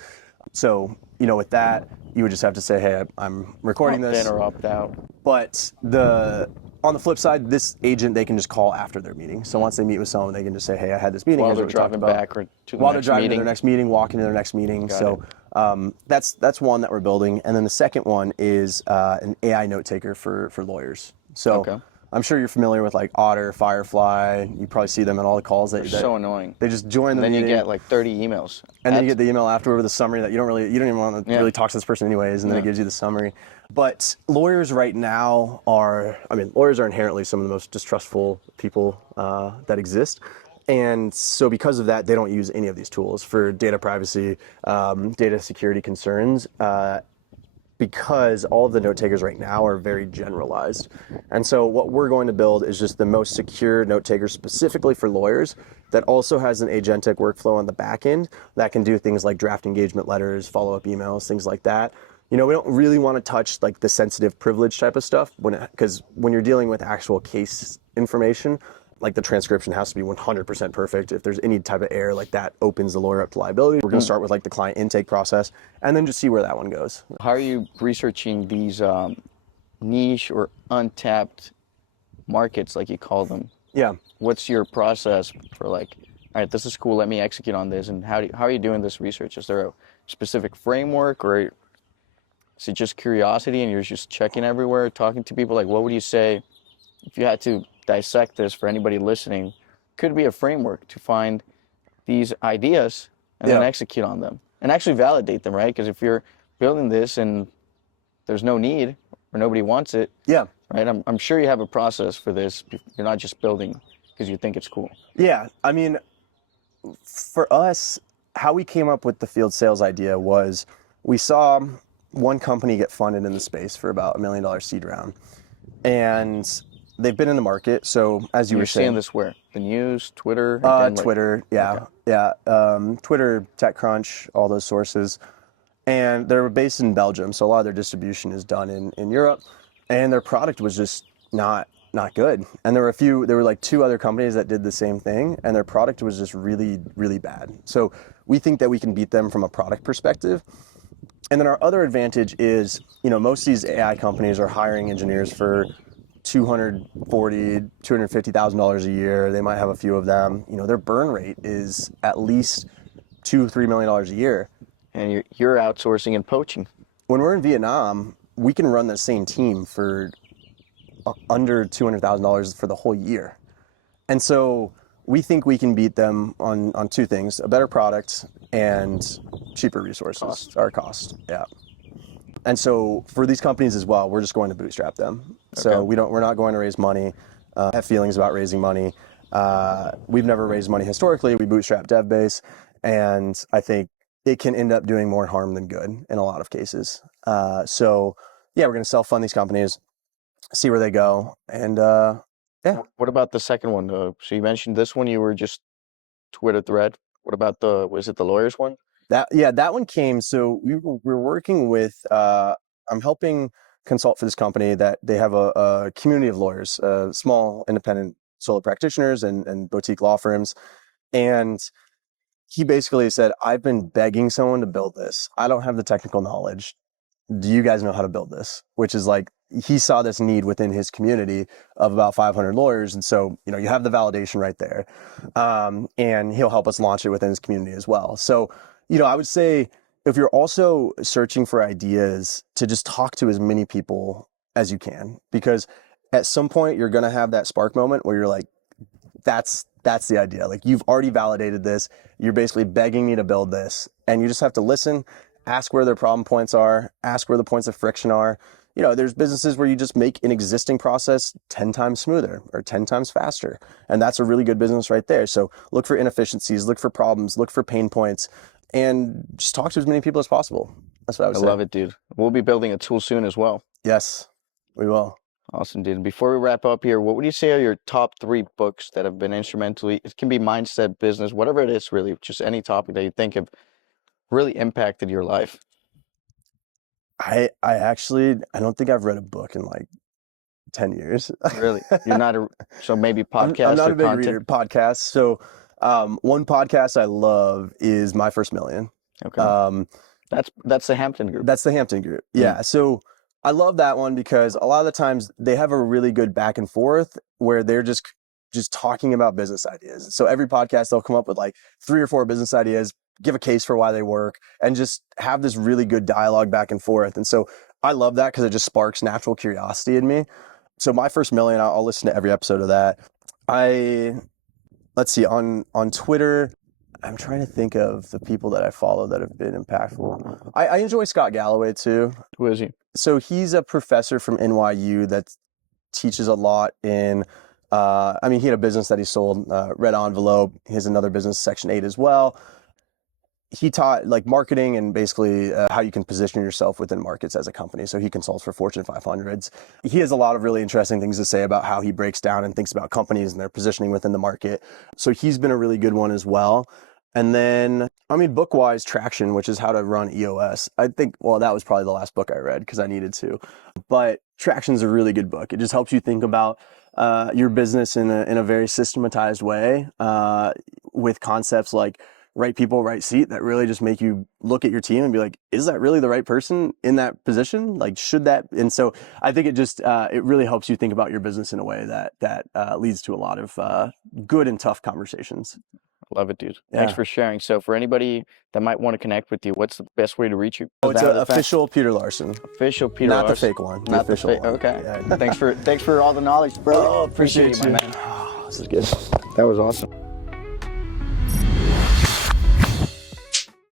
So, with that, you would just have to say, hey, I'm recording this. Opt in or opt out. But on the flip side, this agent, they can just call after their meeting. So once they meet with someone, they can just say, hey, I had this meeting. While they're driving back or to the While they're next driving meeting. to their next meeting, walking to their next meeting. That's one that we're building. And then the second one is an AI note taker for lawyers. So Okay. I'm sure you're familiar with like Otter, Firefly. You probably see them in all the calls. They're so annoying. They just join the Then meeting. you get like 30 emails. And then you get the email afterward with a summary that you don't even want to really talk to this person anyways, and then it gives you the summary. But lawyers right now lawyers are inherently some of the most distrustful people that exist. And so because of that, they don't use any of these tools for data privacy, data security concerns, because all of the note takers right now are very generalized. And so what we're going to build is just the most secure note taker specifically for lawyers that also has an agentic workflow on the back end that can do things like draft engagement letters, follow-up emails, things like that. We don't really want to touch like the sensitive privilege type of stuff because when you're dealing with actual case information, like the transcription has to be 100% perfect. If there's any type of error, like that opens the lawyer up to liability. We're going to start with like the client intake process and then just see where that one goes. How are you researching these niche or untapped markets, like you call them? Yeah. What's your process for like, all right, this is cool, let me execute on this, and how are you doing this research? Is there a specific framework, or is it just curiosity and you're just checking everywhere, talking to people? Like, what would you say if you had to dissect this for anybody listening? Could be a framework to find these ideas and then execute on them and actually validate them, right? Because if you're building this and there's no need or nobody wants it, right? I'm sure you have a process for this. You're not just building because you think it's cool. Yeah, I mean, for us, how we came up with the field sales idea was we saw one company get funded in the space for about $1 million seed round, and they've been in the market. So as you were saying, seeing this where? The news, Twitter? Twitter, Twitter, TechCrunch, all those sources. And they're based in Belgium, so a lot of their distribution is done in Europe. And their product was just not good. And there were like 2 other companies that did the same thing, and their product was just really, really bad. So we think that we can beat them from a product perspective. And then our other advantage is, most of these AI companies are hiring engineers for $240,000, $250,000 a year. They might have a few of them. Their burn rate is at least $2-3 million a year. And you're outsourcing and poaching. When we're in Vietnam, we can run the same team for under $200,000 for the whole year. And so we think we can beat them on 2 things: a better product and cheaper resources, our cost. Yeah. And so for these companies as well, we're just going to bootstrap them. Okay. So we're not going to raise money, have feelings about raising money. We've never raised money historically. We bootstrap Devbase, and I think it can end up doing more harm than good in a lot of cases. We're going to self-fund these companies, see where they go, and What about the second one? So you mentioned this one, you were just Twitter thread. What about was it the lawyers one? That one came. So we're working with, I'm helping consult for this company that they have a community of lawyers, small independent solo practitioners and boutique law firms. And he basically said, I've been begging someone to build this. I don't have the technical knowledge. Do you guys know how to build this? Which is like he saw this need within his community of about 500 lawyers. And so, you have the validation right there. And he'll help us launch it within his community as well. So, I would say if you're also searching for ideas, to just talk to as many people as you can, because at some point you're going to have that spark moment where you're like, that's the idea. Like, you've already validated this. You're basically begging me to build this, and you just have to listen, ask where their problem points are, ask where the points of friction are. There's businesses where you just make an existing process 10 times smoother or 10 times faster. And that's a really good business right there. So look for inefficiencies, look for problems, look for pain points, and just talk to as many people as possible. That's what I would say. I love it, dude. We'll be building a tool soon as well. Yes, we will. Awesome, dude. Before we wrap up here, what would you say are your top 3 books that have been instrumentally, it can be mindset, business, whatever it is, really, just any topic that you think have really impacted your life? I don't think I've read a book in like 10 years. Really? You're not so maybe podcasts I'm not or a big content? reader. Podcasts. So one podcast I love is My First Million. Okay. That's the Hampton Group. That's the Hampton Group. Yeah. So I love that one because a lot of the times they have a really good back and forth where they're just talking about business ideas. So every podcast they'll come up with like 3 or 4 business ideas, give a case for why they work, and just have this really good dialogue back and forth. And so I love that because it just sparks natural curiosity in me. So My First Million, I'll listen to every episode of that. Let's see, on Twitter, I'm trying to think of the people that I follow that have been impactful. I enjoy Scott Galloway too. Who is he? So he's a professor from NYU that teaches a lot in, he had a business that he sold, Red Envelope. He has another business, Section 8 as well. He taught like marketing and basically how you can position yourself within markets as a company. So he consults for Fortune 500s. He has a lot of really interesting things to say about how he breaks down and thinks about companies and their positioning within the market. So he's been a really good one as well. And then, book-wise, Traction, which is how to run EOS. I think, that was probably the last book I read because I needed to. But Traction's a really good book. It just helps you think about your business in a very systematized way with concepts like right people, right seat that really just make you look at your team and be like, is that really the right person in that position? Like, should that? And so I think it just, it really helps you think about your business in a way that leads to a lot of good and tough conversations. Love it, dude. Yeah. Thanks for sharing. So for anybody that might want to connect with you, what's the best way to reach you? It's official Peter Larsen. Official Peter Not Larsen. the fake one. Not the official one. Okay. Yeah. Thanks for all the knowledge, bro. Oh, appreciate you, you. my man. This is good. That was awesome.